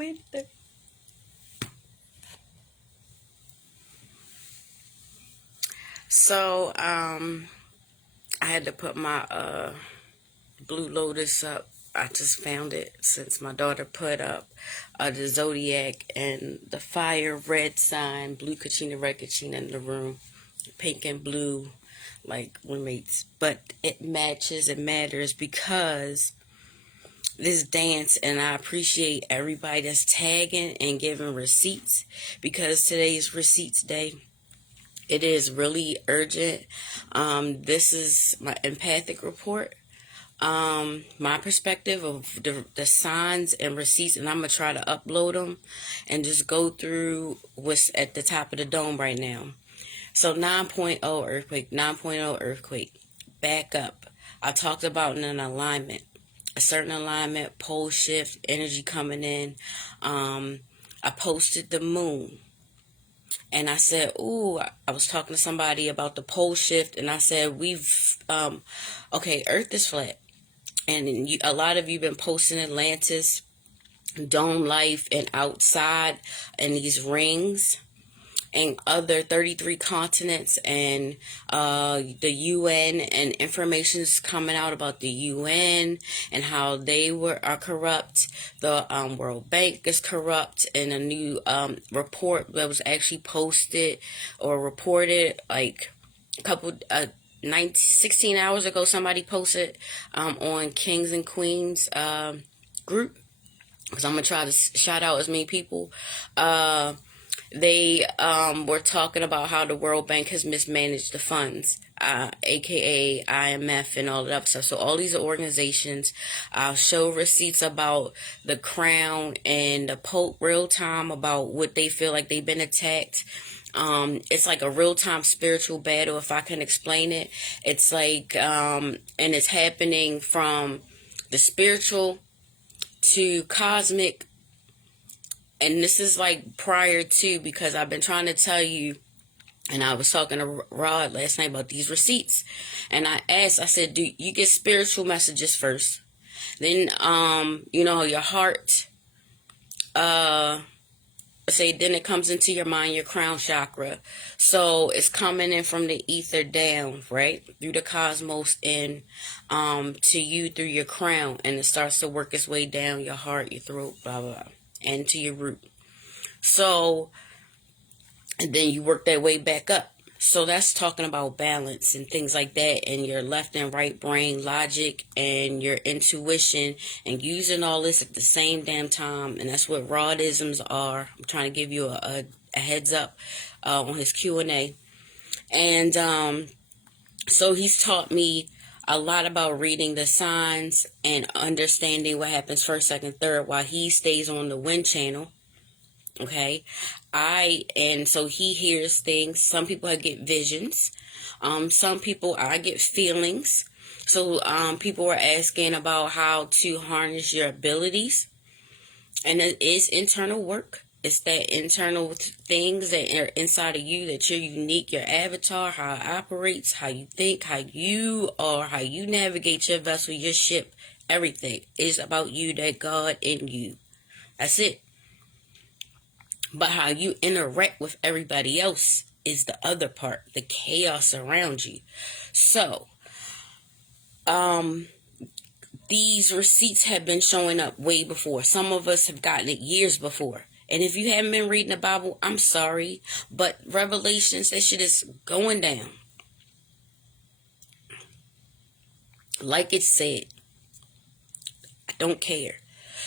winter. So, I had to put my Blue Lotus up. I just found it since my daughter put up the zodiac and the fire red sign, blue kachina, red kachina in the room, pink and blue, like roommates. But it matches, it matters because this dance, and I appreciate everybody that's tagging and giving receipts because today's receipts day. It is really urgent. This is my empathic report. My perspective of the signs and receipts, and I'm going to try to upload them and just go through what's at the top of the dome right now. So 9.0 earthquake, 9.0 earthquake, back up. I talked about an alignment, a certain alignment, pole shift, energy coming in. I posted the moon. And I said, ooh, I was talking to somebody about the pole shift, and I said, okay, Earth is flat. And a lot of you been posting Atlantis, dome life, and outside, and these rings, and other 33 continents, and the UN, and information's coming out about the UN and how they are corrupt. The World Bank is corrupt, and a new report that was actually posted or reported like a couple 16 hours ago. Somebody posted on Kings and Queens group, because I'm gonna try to shout out as many people. They were talking about how the World Bank has mismanaged the funds, aka IMF and all that stuff. So all these organizations show receipts about the Crown and the Pope real time about what they feel like they've been attacked. It's like a real-time spiritual battle, if I can explain it. It's like, and it's happening from the spiritual to cosmic. And this is like prior to, because I've been trying to tell you, and I was talking to Rod last night about these receipts. And I asked, I said, do you get spiritual messages first? Then, your heart, then it comes into your mind, your crown chakra. So it's coming in from the ether down, right? Through the cosmos and to you through your crown. And it starts to work its way down your heart, your throat, blah, blah, blah, and to your root. So, and then you work that way back up. So that's talking about balance and things like that, and your left and right brain logic and your intuition, and using all this at the same damn time. And that's what Rodisms are. I'm trying to give you a heads up on his Q&A. And so he's taught me a lot about reading the signs and understanding what happens first, second, third, while he stays on the wind channel. Okay, and so he hears things. Some people get visions. Some people, I get feelings. So people were asking about how to harness your abilities, and it is internal work. It's that internal things that are inside of you, that you're unique, your avatar, how it operates, how you think, how you are, how you navigate your vessel, your ship, everything is about you, that God in you. That's it. But how you interact with everybody else is the other part, the chaos around you. So, these receipts have been showing up way before. Some of us have gotten it years before. And if you haven't been reading the Bible, I'm sorry. But Revelations, that shit is going down. Like it said, I don't care.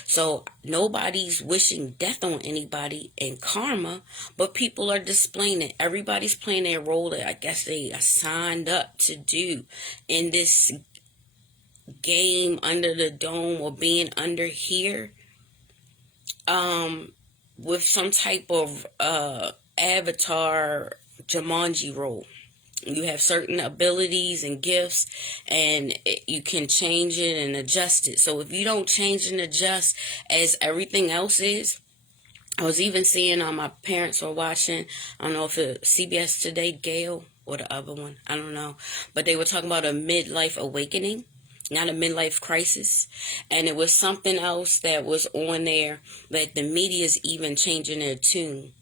So nobody's wishing death on anybody in karma, but people are displaying it. Everybody's playing their role that I guess they are signed up to do in this game under the dome, or being under here, with some type of avatar Jumanji role. You have certain abilities and gifts, and you can change it and adjust it. So if you don't change and adjust as everything else is, I was even seeing my parents were watching, I don't know if it's CBS Today, Gale, or the other one, I don't know. But they were talking about a midlife awakening. not a midlife crisis. And it was something else that was on there that the media is even changing their tune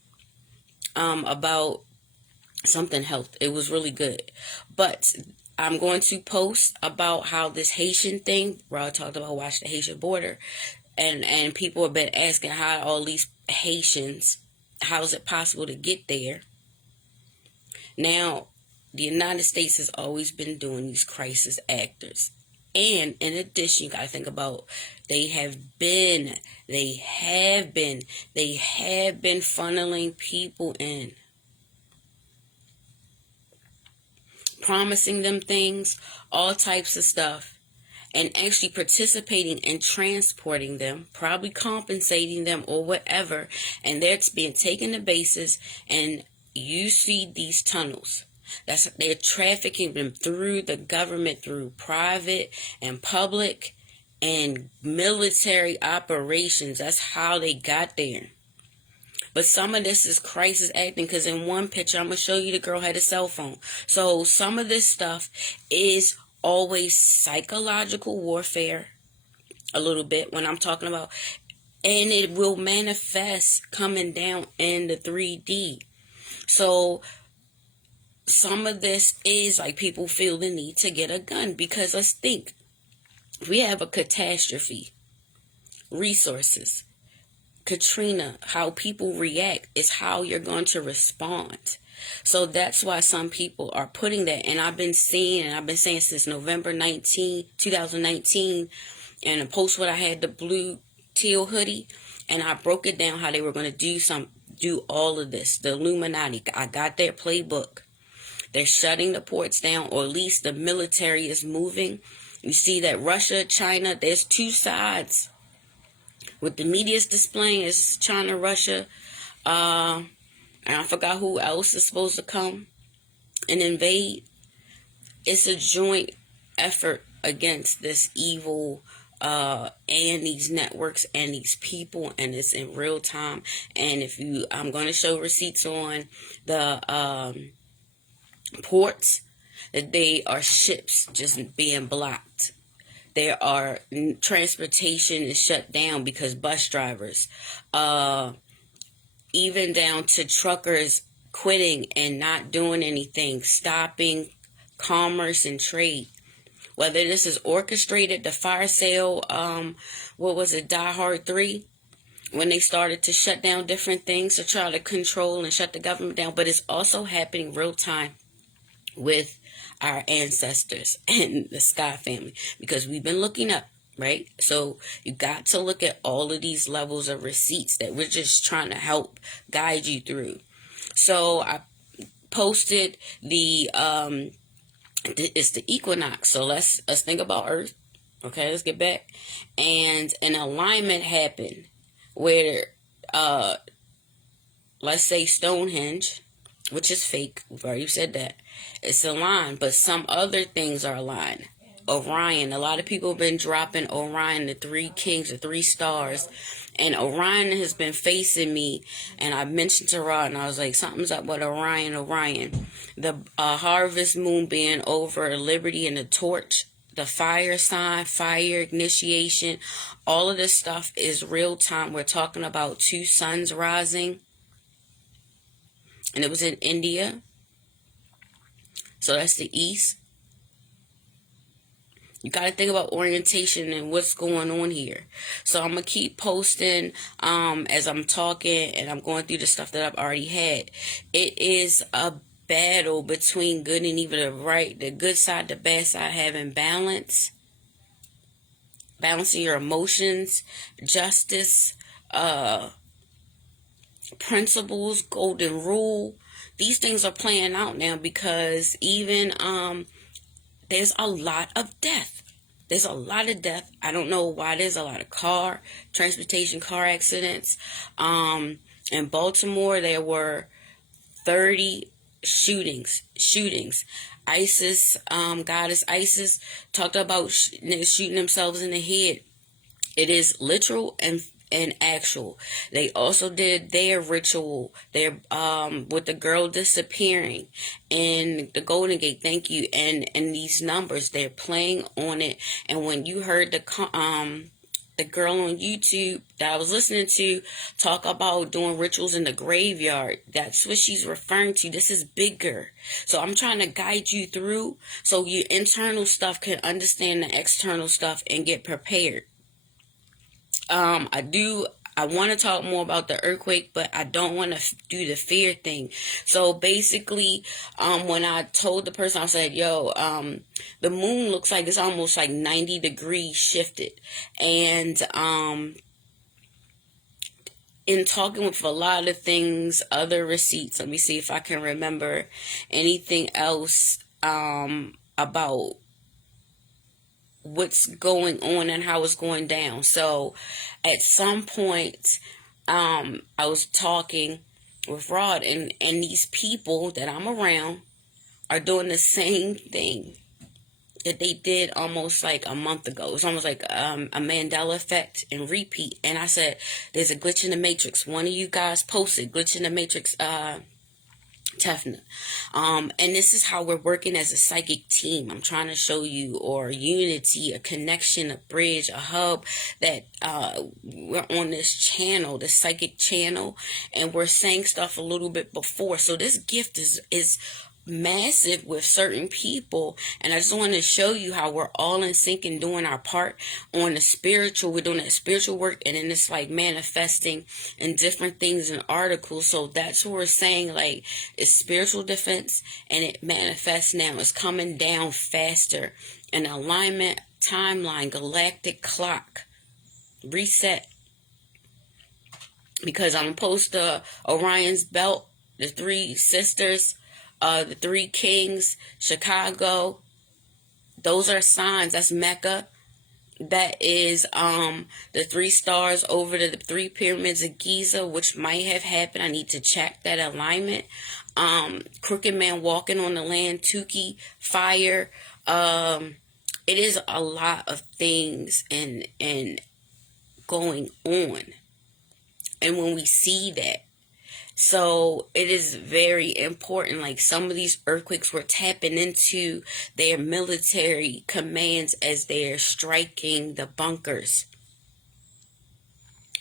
about something health. It was really good. But I'm going to post about how this Haitian thing, where I talked about watch the Haitian border, and people have been asking how all these Haitians, how is it possible to get there? Now, the United States has always been doing these crisis actors. And in addition, you got to think about they have been funneling people in, promising them things, all types of stuff, and actually participating and transporting them, probably compensating them or whatever, and they're being taken to bases, and you see these tunnels. They're trafficking them through the government, through private and public and military operations. That's how they got there. But some of this is crisis acting, because in one picture, I'm going to show you the girl had a cell phone. So some of this stuff is always psychological warfare, a little bit, when I'm talking about, and it will manifest coming down in the 3D. So some of this is like people feel the need to get a gun, because let's think, if we have a catastrophe, resources, Katrina, how people react is how you're going to respond. So that's why some people are putting that. And I've been saying since November 2019, and a post what I had the blue teal hoodie, and I broke it down how they were going to do all of this. The Illuminati, I got their playbook. They're shutting the ports down, or at least the military is moving. You see that Russia, China, there's two sides. What the media is displaying is China, Russia, and I forgot who else is supposed to come and invade. It's a joint effort against this evil and these networks and these people, and it's in real time. And I'm going to show receipts on the ports that they are ships just being blocked. There are transportation is shut down because bus drivers, even down to truckers quitting and not doing anything, stopping commerce and trade. Whether this is orchestrated, the fire sale, Die Hard 3, when they started to shut down different things to try to control and shut the government down, but it's also happening real time with our ancestors and the Sky family, because we've been looking up, right? So you got to look at all of these levels of receipts that we're just trying to help guide you through. So I posted it's the equinox. So let's think about Earth. Okay, let's get back. And an alignment happened where, let's say Stonehenge, which is fake. We've already said that. It's aligned, but some other things are aligned. Orion, a lot of people have been dropping Orion, the 3kings, the 3 stars, and Orion has been facing me, and I mentioned to Rod, and I was like, something's up with Orion. The harvest moon being over Liberty and the torch, the fire sign, fire initiation, all of this stuff is real time. We're talking about 2 suns rising, and it was in India. So that's the east. You got to think about orientation and what's going on here. So I'm going to keep posting as I'm talking and I'm going through the stuff that I've already had. It is a battle between good and evil, the good side, the bad side, having balance, balancing your emotions, justice, principles, golden rule. These things are playing out now because even there's a lot of death. There's a lot of death. I don't know why there's a lot of transportation car accidents. In Baltimore, there were 30 shootings. ISIS, goddess Isis, talked about shooting themselves in the head. It is literal and and actual. They also did their ritual, their with the girl disappearing and the Golden Gate. Thank you. And these numbers, they're playing on it. And when you heard the girl on YouTube that I was listening to talk about doing rituals in the graveyard, that's what she's referring to. This is bigger. So I'm trying to guide you through so your internal stuff can understand the external stuff and get prepared. I want to talk more about the earthquake, but I don't want to do the fear thing. So basically, when I told the person, I said, yo, the moon looks like it's almost like 90 degrees shifted. And in talking with a lot of things, other receipts, let me see if I can remember anything else about what's going on and how it's going down. So at some point, I was talking with Rod, and these people that I'm around are doing the same thing that they did almost like a month ago. It's almost like a Mandela effect and repeat. And I said, there's a glitch in the matrix. One of you guys posted glitch in the matrix, Tefna. And this is how we're working as a psychic team. I'm trying to show you, or unity, a connection, a bridge, a hub, that we're on this channel, the psychic channel, and we're saying stuff a little bit before. So this gift is massive with certain people, and I just want to show you how we're all in sync and doing our part on the spiritual. We're doing that spiritual work, and then it's like manifesting in different things in articles. So that's what we're saying, like, it's spiritual defense, and it manifests now. It's coming down faster. An alignment, timeline, galactic clock, reset. Because I'm post Orion's belt, the three sisters, the 3 kings, Chicago. Those are signs. That's Mecca. That is the 3 stars over the 3 pyramids of Giza, which might have happened. I need to check that alignment. Crooked man walking on the land, Tukey, fire. It is a lot of things and going on. And when we see that, so it is very important. Like, some of these earthquakes, we're tapping into their military commands as they're striking the bunkers.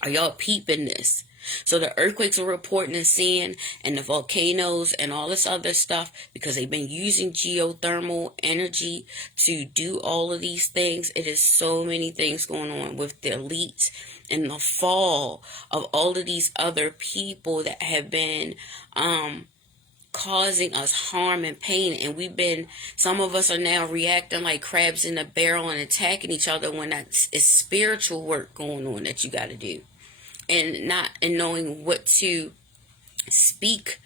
Are y'all peeping this? So the earthquakes are reporting and seeing, and the volcanoes and all this other stuff, because they've been using geothermal energy to do all of these things. It is so many things going on with the elite and the fall of all of these other people that have been causing us harm and pain. And some of us are now reacting like crabs in a barrel and attacking each other, when it's spiritual work going on that you got to do. And knowing what to speak,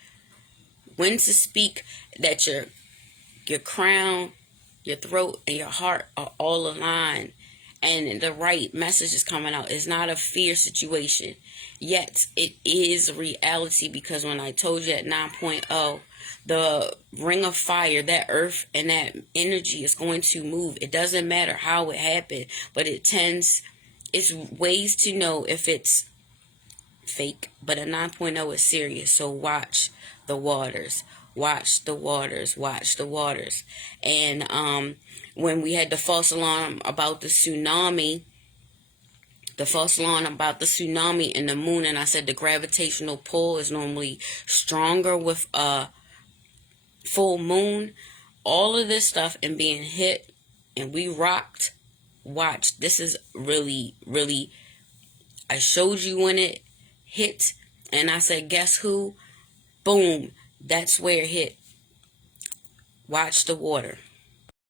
when to speak, that your crown, your throat, and your heart are all aligned, and the right message is coming out. It's not a fear situation, yet it is reality, because when I told you at 9.0, the ring of fire, that earth and that energy is going to move. It doesn't matter how it happened, but it's ways to know if it's fake, but a 9.0 is serious. So watch the waters, watch the waters, watch the waters. And when we had the false alarm about the tsunami, and the moon, and I said the gravitational pull is normally stronger with a full moon, all of this stuff, and being hit, and we rocked. Watch, this is really, really, I showed you when it hit, and I said, guess who? Boom, that's where it hit. Watch the water.